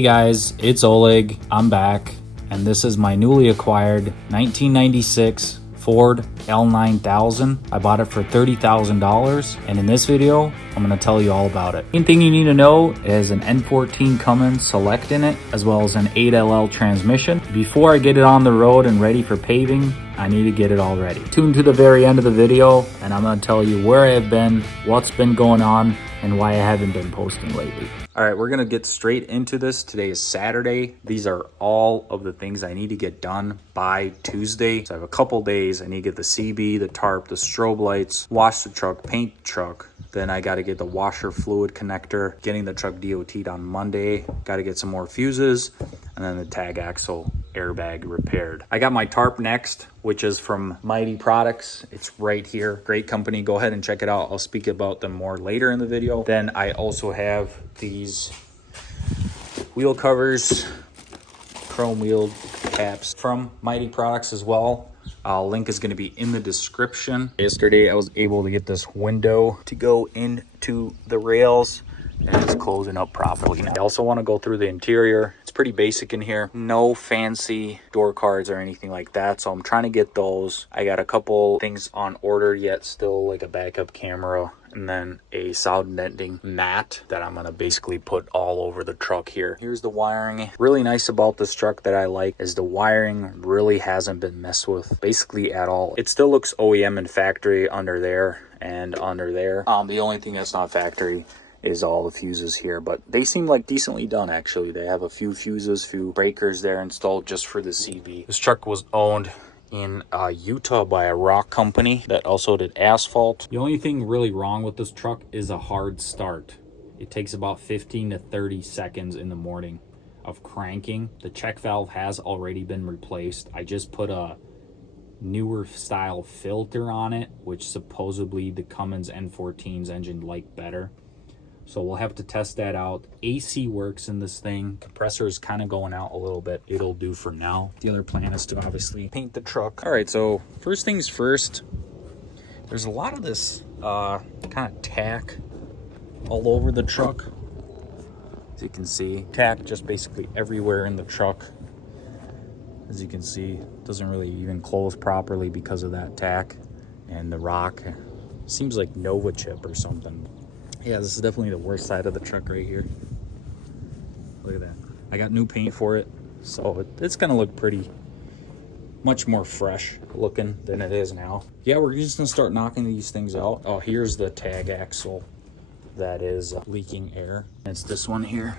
Hey guys, it's Oleg. I'm back, and this is my newly acquired 1996 Ford L9000. I bought it for $30,000, and in this video, I'm going to tell you all about it. Main thing you need to know is an N14 Cummins Select in it, as well as an 8LL transmission. Before I get it on the road and ready for paving, I need to get it all ready. Tune to the very end of the video, and I'm going to tell you where I've been, what's been going on, and why I haven't been posting lately. All right, we're gonna get straight into this. Today is Saturday. These are all of the things I need to get done by Tuesday. So I have a couple days. I need to get the CB, the tarp, the strobe lights, wash the truck, paint the truck. Then I gotta get the washer fluid connector, getting the truck DOT'd on Monday. Gotta get some more fuses, and then the tag axle airbag repaired. I got my tarp next, which is from Mytee products. It's right here. Great company. Go ahead and check it out. I'll speak about them more later in the video. Then I also have these wheel covers, chrome wheel caps from Mytee products as well. Link is going to be in the description. Yesterday I was able to get this window to go into the rails, and it's closing up properly now. I also want to go through the interior. It's pretty basic in here. No fancy door cards or anything like that, so I'm trying to get those. I got a couple things on order yet still, like a backup camera and then a sound deadening mat that I'm gonna basically put all over the truck here. Here's the wiring. Really nice about this truck that I like is the wiring really hasn't been messed with basically at all. It still looks OEM and factory under there and under there. The only thing that's not factory is all the fuses here, but they seem like decently done actually. They have a few fuses, few breakers there installed just for the CB. This truck was owned in Utah by a rock company that also did asphalt. The only thing really wrong with this truck is a hard start. It takes about 15 to 30 seconds in the morning of cranking. The check valve has already been replaced. I just put a newer style filter on it, which supposedly the Cummins N14's engine liked better. So we'll have to test that out. AC works in this thing. Compressor is kind of going out a little bit. It'll do for now. The other plan is to obviously paint the truck. All right, so first things first, there's a lot of this kind of tack all over the truck. As you can see, tack just basically everywhere in the truck. As you can see, it doesn't really even close properly because of that tack. And the rock seems like Nova chip or something. Yeah, this is definitely the worst side of the truck right here. Look at that. I got new paint for it, so it's gonna look pretty much more fresh looking than it is now. Yeah, we're just gonna start knocking these things out. Oh, here's the tag axle that is leaking air. It's this one here.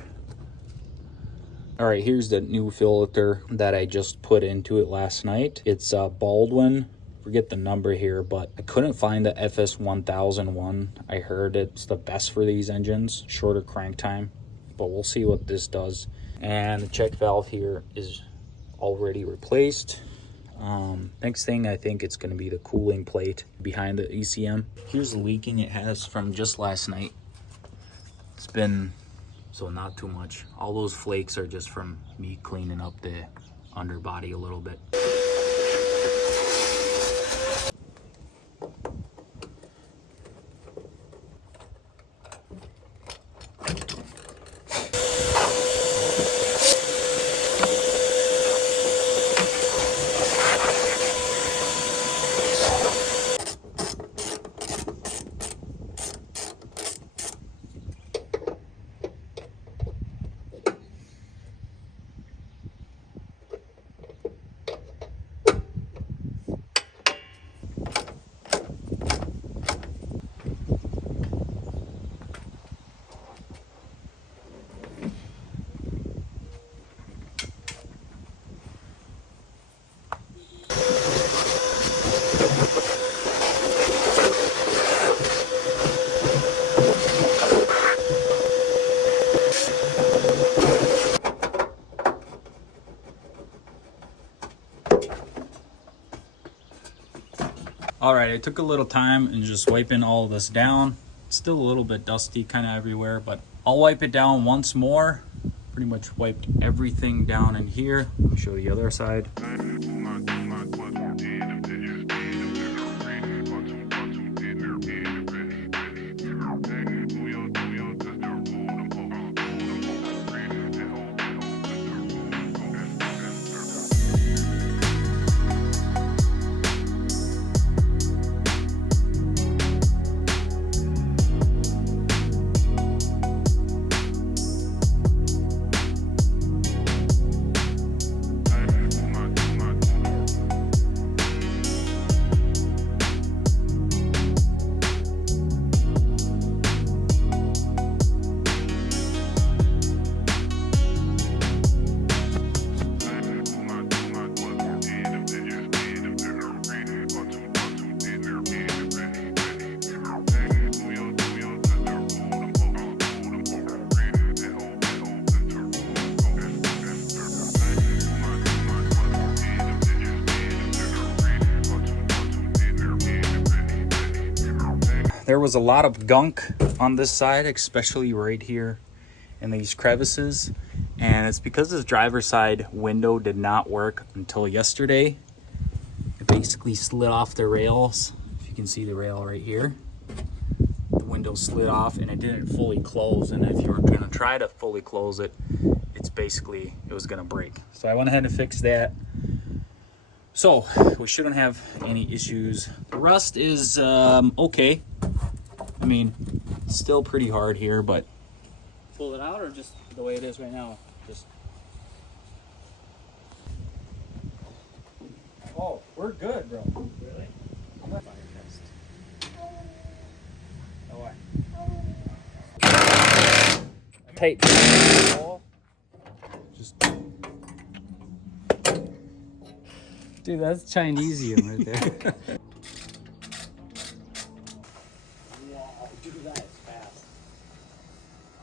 All right, here's the new filter that I just put into it last night. It's Baldwin. Forget the number here, but I couldn't find the FS1001. I heard it's the best for these engines, shorter crank time, but we'll see what this does. And the check valve here is already replaced. Next thing, I think it's going to be the cooling plate behind the ECM. Here's the leaking it has from just last night. It's been, so not too much. All those flakes are just from me cleaning up the underbody a little bit. All right, I took a little time and just wiping all of this down. It's still a little bit dusty kind of everywhere, but I'll wipe it down once more. Pretty much wiped everything down in here. Let me show the other side. there was a lot of gunk on this side, especially right here in these crevices. And it's because this driver's side window did not work until yesterday. It basically slid off the rails. If you can see the rail right here. The window slid off and it didn't fully close. And if you were gonna try to fully close it, it was gonna break. So I went ahead and fixed that. So we shouldn't have any issues. The rust is okay. I mean, still pretty hard here, but. Pull it out or just the way it is right now? Just. Oh, we're good, bro. Really? Fire test. Oh, why? Tight. Just. Dude, that's Chinesium right there. Wow, dude, that is fast.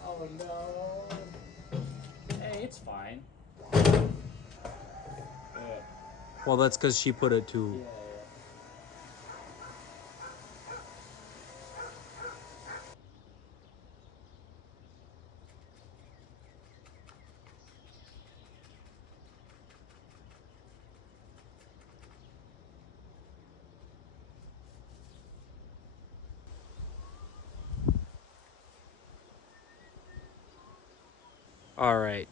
Oh no. Hey, it's fine. Well, that's because she put it to. Yeah. All right,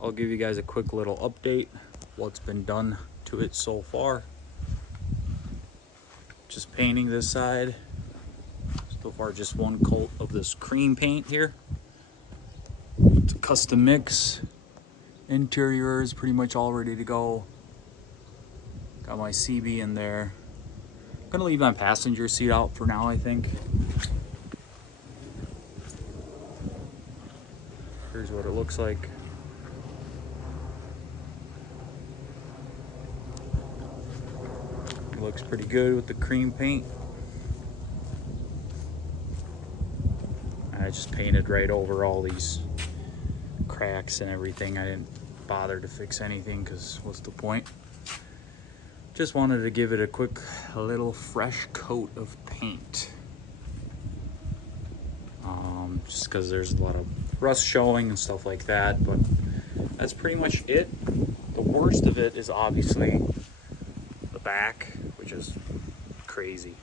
I'll give you guys a quick little update. What's been done to it so far. Just painting this side. So far, just one coat of this cream paint here. It's a custom mix. Interior is pretty much all ready to go. Got my CB in there. I'm gonna leave my passenger seat out for now, I think. Here's what it looks like. It looks pretty good with the cream paint. I just painted right over all these cracks and everything. I didn't bother to fix anything because what's the point? Just wanted to give it a quick little fresh coat of paint. Just because there's a lot of rust showing and stuff like that, but that's pretty much it. The worst of it is obviously the back, which is crazy.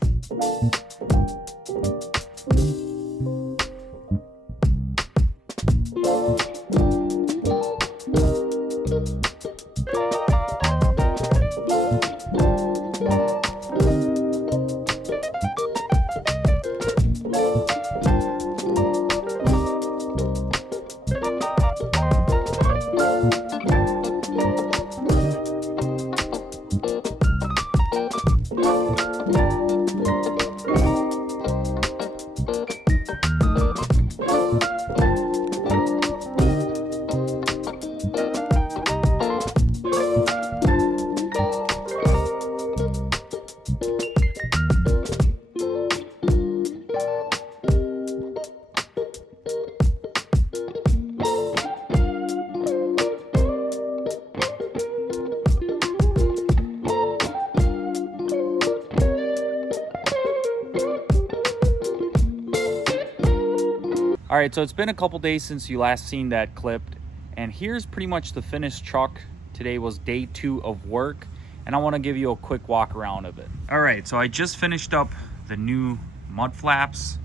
All right, so it's been a couple days since you last seen that clipped, and here's pretty much the finished truck. Today was day 2 of work, and I want to give you a quick walk around of it. All right, so I just finished up the new mud flaps.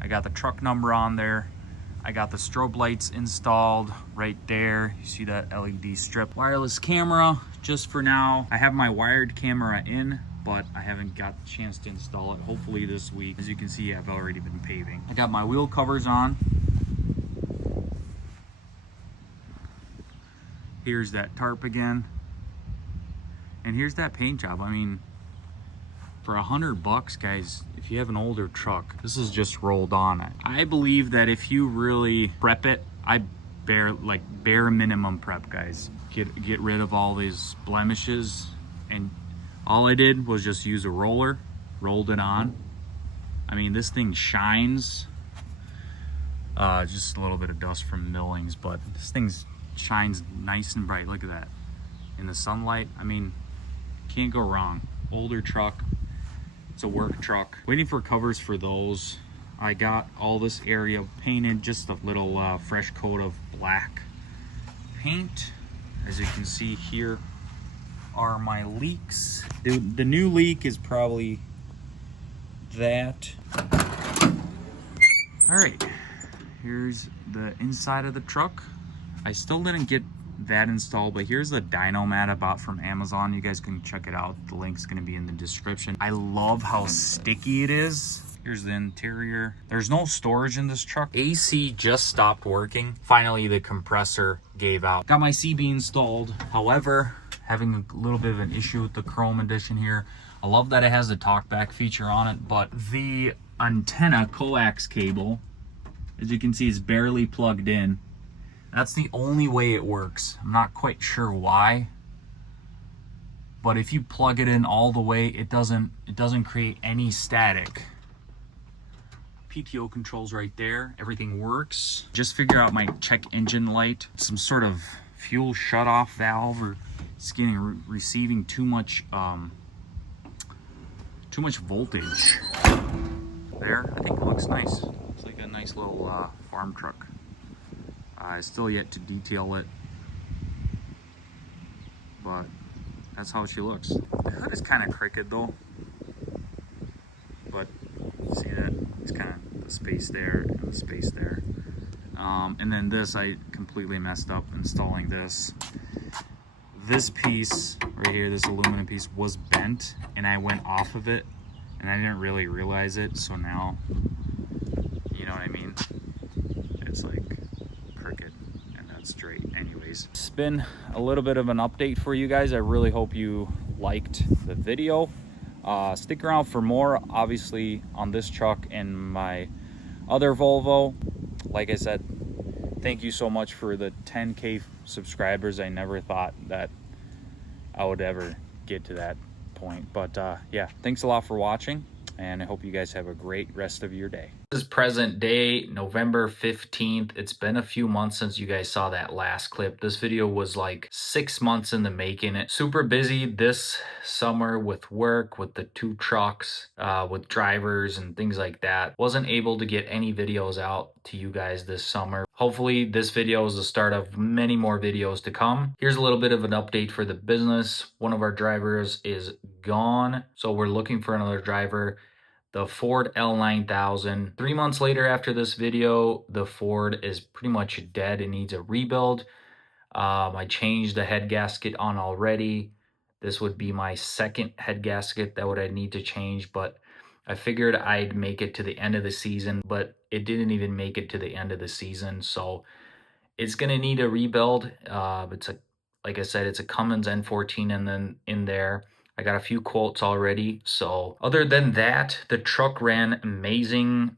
I got the truck number on there. I got the strobe lights installed right there. You see that LED strip. Wireless camera, just for now. I have my wired camera in, but I haven't got the chance to install it. Hopefully this week. As you can see, I've already been paving. I got my wheel covers on. Here's that tarp again. And here's that paint job. I mean, for $100, guys, if you have an older truck, this is just rolled on. I believe that if you really prep it, bare minimum prep, guys. Get rid of all these blemishes, and all I did was just use a roller, rolled it on. I mean, this thing shines. Just a little bit of dust from millings, but this thing shines nice and bright. Look at that. In the sunlight, I mean, can't go wrong. Older truck. It's a work truck. Waiting for covers for those. I got all this area painted, just a little fresh coat of black paint. As you can see, here are my leaks. The new leak is probably that. All right, here's the inside of the truck. I still didn't get that installed, but here's the dyno mat I bought from Amazon. You guys can check it out. The link's gonna be in the description. I love how sticky it is. Here's the interior. There's no storage in this truck. AC just stopped working. Finally, the compressor gave out. Got my CB installed. However, having a little bit of an issue with the Chrome edition here. I love that it has the talkback feature on it, but the antenna coax cable, as you can see, is barely plugged in. That's the only way it works. I'm not quite sure why, but if you plug it in all the way, it doesn't create any static. PTO controls right there. Everything works. Just figure out my check engine light. Some sort of fuel shutoff valve, or it's getting receiving too much voltage. There, I think it looks nice. It's like a nice little farm truck. I still yet to detail it, but that's how she looks. The hood is kind of crooked though, but see that? It's kind of the space there and the space there. And then this, I completely messed up installing this. This piece right here, this aluminum piece, was bent, and I went off of it, and I didn't really realize it. So now, you know what I mean? It's like crooked and that's straight. Anyways, it's been a little bit of an update for you guys. I really hope you liked the video. Stick around for more, obviously, on this truck and my other Volvo. Like I said, thank you so much for the 10K subscribers. I never thought that I would ever get to that point, but yeah, thanks a lot for watching, and I hope you guys have a great rest of your day. This is present day, November 15th. It's been a few months since you guys saw that last clip. This video was like 6 months in the making. It super busy this summer with work, with the 2 trucks, with drivers and things like that. Wasn't able to get any videos out to you guys this summer. Hopefully this video is the start of many more videos to come. Here's a little bit of an update for the business. One of our drivers is gone, so we're looking for another driver. The Ford L9000. 3 months later after this video, the Ford is pretty much dead. It needs a rebuild. I changed the head gasket on already. This would be my second head gasket that I need to change, but I figured I'd make it to the end of the season, but it didn't even make it to the end of the season, so it's gonna need a rebuild. Like I said, it's a Cummins N14, and then in there, I got a few quotes already. So other than that, the truck ran amazing.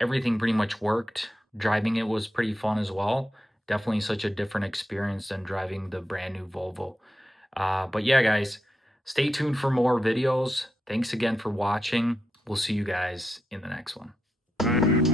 Everything pretty much worked. Driving it was pretty fun as well. Definitely such a different experience than driving the brand new Volvo. But yeah, guys, stay tuned for more videos. Thanks again for watching. We'll see you guys in the next one.